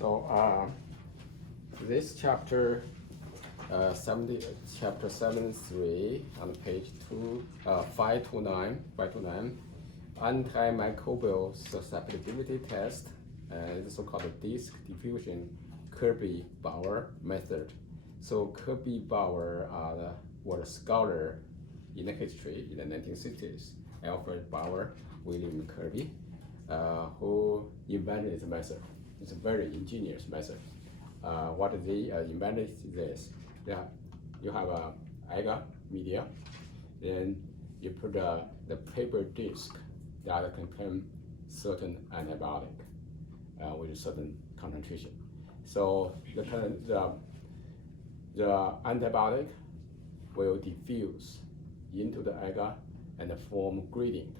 So this chapter, chapter 7.3 on page 529, antimicrobial susceptibility test, and the so-called disk diffusion Kirby-Bauer method. So Kirby-Bauer was a scholar in the history in the 1960s. Alfred Bauer, William Kirby, who invented this method. It's a very ingenious method. What they invented is this. Yeah, you have a agar media, then you put the paper disc that contain certain antibiotic with a certain concentration. So the antibiotic will diffuse into the agar and form gradient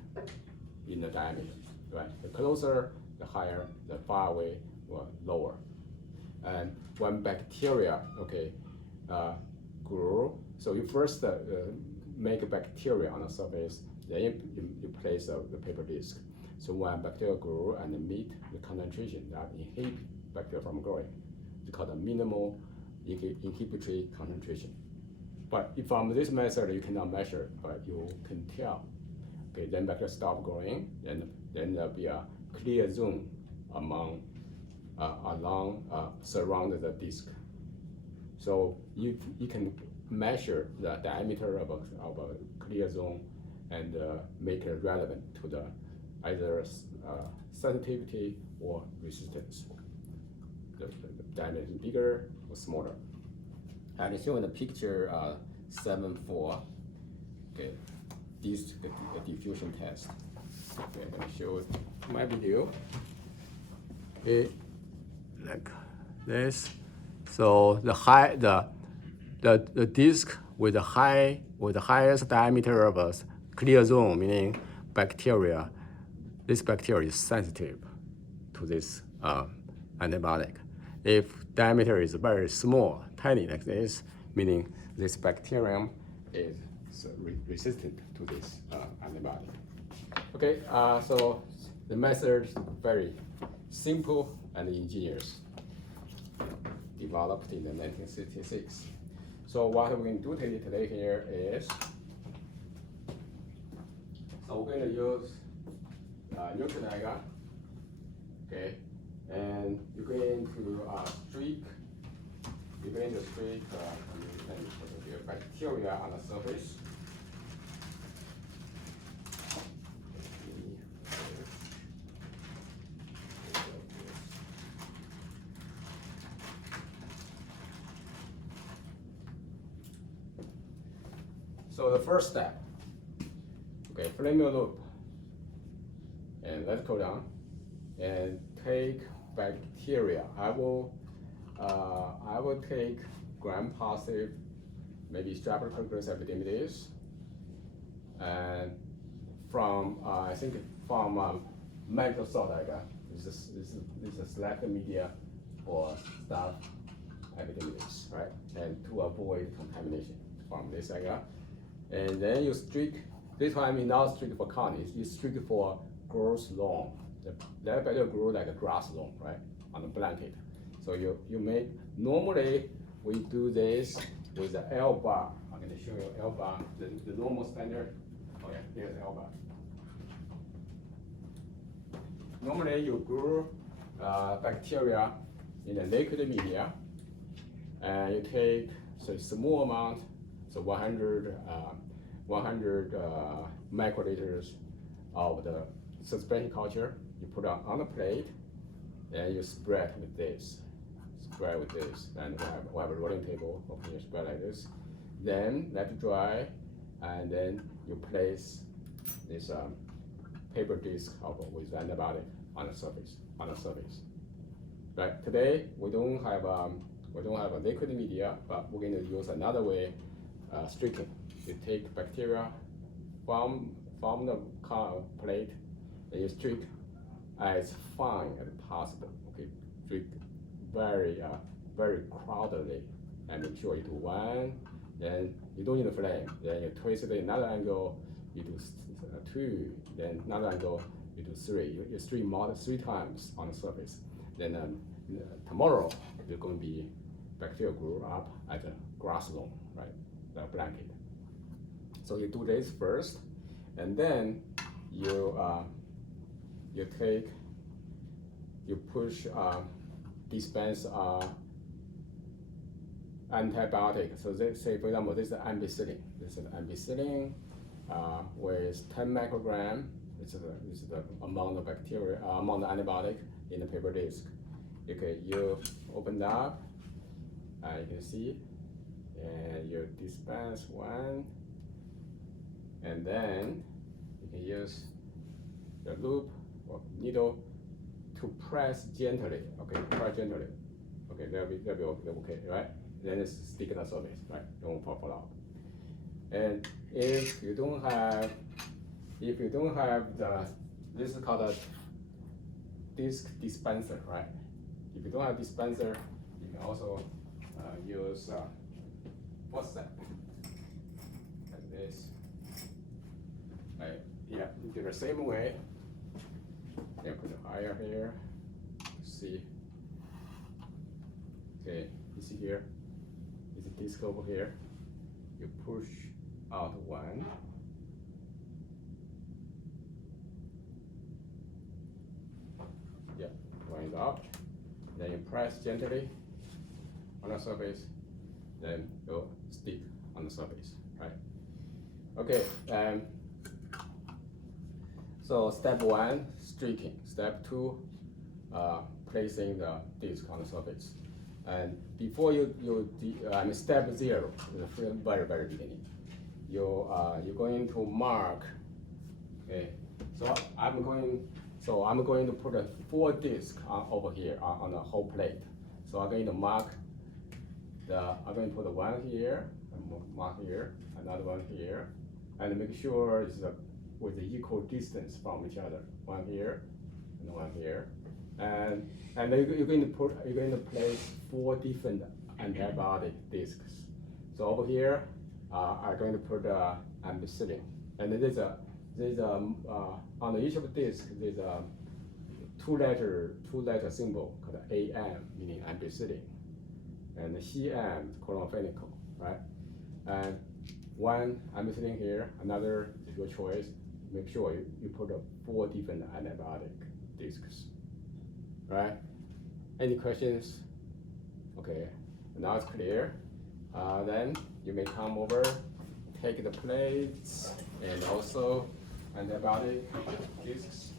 in the diameter. Right? The closer, the higher, the far away, or lower. And when bacteria, grow, so you first make a bacteria on the surface, then you place the paper disc. So when bacteria grow and meet the concentration that inhibit bacteria from growing, it's called a minimal inhibitory concentration. But if from this method you cannot measure, but you can tell. Okay, then bacteria stop growing, and then there'll be a clear zone surround the disc. So you can measure the diameter of a clear zone and make it relevant to the either sensitivity or resistance. The diameter is bigger or smaller. And shown in the picture 7.4, okay, this diffusion test. Okay, I'm gonna show my video. Okay, like this. So the disc with the highest diameter of a clear zone, meaning bacteria. This bacteria is sensitive to this antibiotic. If diameter is very small, tiny like this, meaning this bacterium is resistant to this antibiotic. Okay, so the method is very simple and ingenious, developed in the 1966. So what we're going to do today here is, so we're going to use neutron agar, okay, and you're going to streak the bacteria on the surface. So the first step, okay, flame your loop, and let's go down and take bacteria. I will take gram-positive, maybe Streptococcus epidermidis, and from I think from medical salt agar. This is a selected media for Staph epidermidis, right? And to avoid contamination from this agar. And then you streak, this time you not streak for colonies, you streak for growth long. The bacteria grow like a grass lawn, right, on the blanket. So you make, normally we do this with the L bar. I'm going to show you L bar, the normal standard. Oh yeah, here's L bar. Normally you grow bacteria in a liquid media, and you take a small amount, so 100 microliters of the suspension culture. You put on the plate, and you spread with this. And we have a rolling table. Okay, you spread like this. Then let it dry, and then you place this paper disc with antibiotic on the surface. Right. Today we don't have a liquid media, but we're going to use another way, streaking. You take bacteria from the plate, and you streak as fine as possible. Okay, streak very crowdedly, and make sure you do one. Then you don't need a flame. Then you twist it in another angle. You do 2. Then another angle. You do 3. You streak more than 3 times on the surface. Then tomorrow there's going to be bacteria grew up at the grass lawn, right? The blanket. So you do this first, and then you push dispense antibiotic. So they say, for example, this is ampicillin. This is ampicillin with 10 microgram. This is the amount of bacteria, amount of antibiotic in the paper disc. Okay, you open it up, you can see, and you dispense one, and then you can use the loop or needle to press gently. Okay, press gently. Okay, that'll be okay, right? Then it's stick on the surface, right? Don't fall out. And if you don't have the, this is called a disc dispenser, right? If you don't have dispenser, you can also use forceps like this. Right? Yeah, you do the same way. Then put it higher here. See. Okay, you see here. There's a disc over here. You push out one. Yeah, one is out. Then you press gently on the surface. Then you stick on the surface, right? Okay. So step one, streaking. Step two, placing the disc on the surface. And before step zero, the very beginning, you're going to mark. Okay, so I'm going to put a 4 disc over here on the whole plate. So I'm going to mark I'm going to put one here, mark here, another one here, and make sure it's with the equal distance from each other. One here and one here, and you're going to place 4 different antibiotic discs. So over here, I'm going to put ampicillin, and there's on each of the discs there's a two letter symbol called AM, meaning ampicillin, and CM is chloramphenicol, right? And one ampicillin here, another is your choice. Make sure you put 4 different antibiotic discs, right? Any questions? Okay, now it's clear. Then you may come over, take the plates and also antibiotic discs.